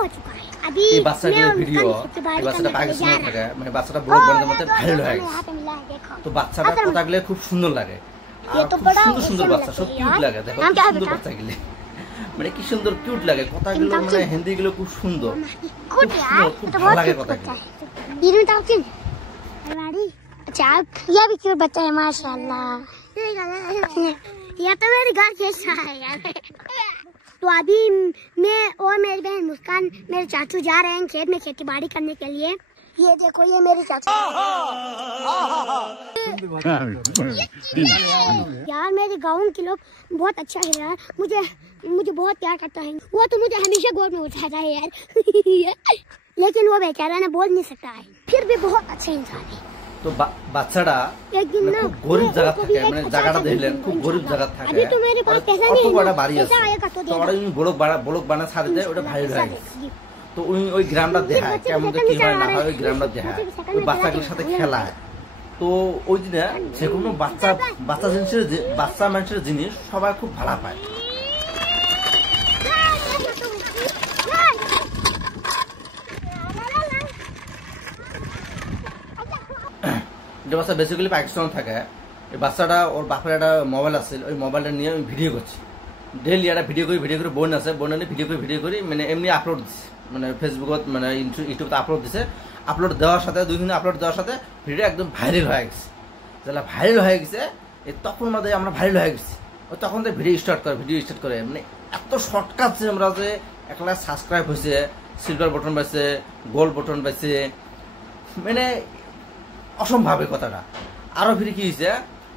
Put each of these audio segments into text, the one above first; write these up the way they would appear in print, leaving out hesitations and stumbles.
हो चुका है। अभी এই বাচ্চাগুলোর ভিডিও, এই বাচ্চাটা পাকিস্তানে থাকে, মানে বাচ্চাটা ব্লগ বানানোর মধ্যে ভাইরাল হয়ে গেছে। তো বাচ্চাটা কথাগুলো খুব সুন্দর লাগে, আর খুব সুন্দর সুন্দর বাচ্চা, সব কিউট লাগে। দেখো কি সুন্দর বাচ্চাগুলো, মানে কি সুন্দর কিউট লাগে কথাগুলো, মানে হিন্দি গুলো খুব সুন্দর, খুব ভালো লাগে কথাগুলো। अच्छा ये भी क्यूट बच्चा है माशाल्लाह। ये तो मेरे घर कैसा है यार। तो अभी मैं और मेरी बहन मुस्कान, मेरे चाचू जा रहे हैं खेत में खेती बाड़ी करने के लिए। ये देखो ये मेरे चाचू। यार मेरे गाँव के लोग बहुत अच्छा है यार, मुझे बहुत प्यार करता है। वो तो मुझे हमेशा गोद में उठाता है यार। लेकिन वो बेचारा ना बोल नहीं सकता है, फिर भी बहुत अच्छा इंसान है। তো বাচ্চাটা খুব গরিব জায়গা থাকে, মানে জায়গাটা দেখলেন খুব গরিব জায়গা থাকে, অল্প কটা বাড়ি আছে। তো ওরা ব্লগ বানা ছাড়ে দেয়, ওটা ভাইরাল হয়ে গেছে। তো ওই গ্রামটা দেখায় কেমন কি হয় না হয়, ওই গ্রামটা দেখায়, ওই বাচ্চাগুলোর সাথে খেলায়। তো ওই দিনে যে কোনো বাচ্চা মানুষের জিনিস সবাই খুব ভালো পায়। যে বাচ্চা বেসিক্যালি পাকিস্তানে থাকে, এই বাচ্চাটা ওর বাপের একটা মোবাইল আছে, ওই মোবাইলটা নিয়ে আমি ভিডিও করছি ডেইলি। একটা ভিডিও করে বোন আছে, বোন এনে ভিডিও করে মানে এমনি আপলোড দিচ্ছে, মানে ফেসবুকত মানে ইউটিউবতে আপলোড দিছে। আপলোড দেওয়ার সাথে 2 দিন আপলোড দেওয়ার সাথে ভিডিও একদম ভাইরাল হয়ে গেছে। যেটা ভাইরাল হয়ে গেছে তখন মাঝে আমরা ভাইরাল হয়ে গেছি, ও তখন তো ভিডিও স্টার্ট করে মানে এত শর্টকাট যে আমরা যে 1 লাখ সাবস্ক্রাইব হয়েছে, সিলভার বটন পাইছে, গোল্ড বটন পাইছে, মানে অসম্ভব কথাটা। আরো ফিরে কি হয়েছে,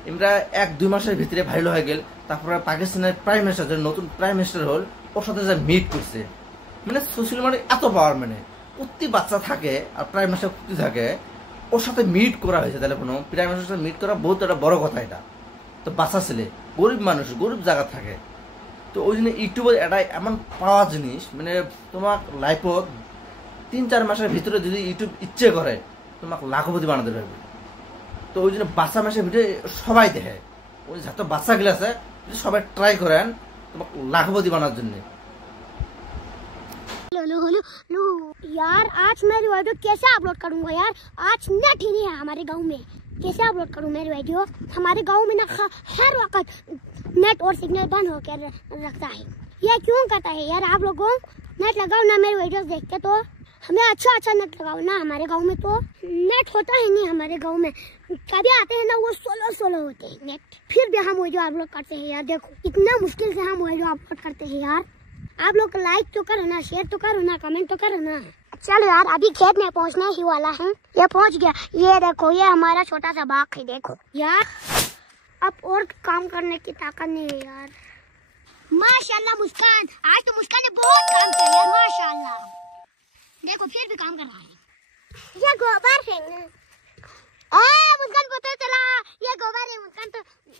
আমরা 1-2 মাসের ভিতরে ভাইরাল হয়ে গেল। তারপরে পাকিস্তানের প্রাইম মিনিস্টার, নতুন প্রাইম মিনিস্টার হল, ওর সাথে যে মিট করছে, মানে সোশ্যাল মিডিয়া এত পাওয়ার, মানে প্রতি বাচ্চা থাকে আর প্রাইম মিনিস্টার প্রতি থাকে, ওর সাথে মিট করা হয়েছে। তাহলে কোনো প্রাইম মিনিস্টার সাথে মিট করা বহুত একটা বড় কথা এটা। তো বাচ্চা ছেলে, গরিব মানুষ, গরিব জায়গা থাকে। তো ওই জন্য ইউটিউবের এটা এমন পাওয়া জিনিস, মানে তোমার লাইফত 3-4 মাসের ভিতরে যদি ইউটিউব ইচ্ছে করে তোমাকে লাখপতি বানাতে পারবে। তো ওই জন্য বাচ্চা মাসের ভিডিও সবাই দেখে, ওই যত বাচ্চাগুলো আছে সবাই ট্রাই করেন তোমাকে লাখপতি বানার জন্য। यार आज मैं वीडियो कैसे अपलोड करूंगा यार, आज नेट ही नहीं है हमारे गांव में, कैसे अपलोड करूं मेरी वीडियो। हमारे गांव में ना हर वक्त नेट और सिग्नल बंद होकर रखता है। ये क्यों करता है यार? आप लोगों नेट लगाओ ना मेरी वीडियोस देख के, तो हमें अच्छा नेट लगाओ ना। हमारे गांव में तो नेट होता ही नहीं, हमारे गांव में कभी आते हैं ना वो सोलो होते हैं नेट, फिर भी हम वीडियो अपलोड करते हैं यार। देखो इतना मुश्किल से हम वीडियो अपलोड करते हैं यार। आप लोग लाइक तो करो ना, शेयर तो करो ना, कमेंट तो करो ना। चलो यार अभी खेत में पहुंचने ही वाला है, ये पहुंच गया। ये देखो ये हमारा छोटा सा बाग है, देखो यार अब और काम करने की ताकत नहीं है यार। माशाल्लाह मुस्कान, आज तो मुस्कान ने बहुत काम किया यार माशाल्लाह। देखो फिर भी काम कर रहा है। ये गोबर है मुस्कान, पता चला ये गोबर है। मुस्कान तो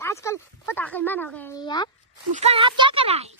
आजकल बहुत अक्लमंद हो गए हैं यार। मुस्कान आप क्या कर रहा है?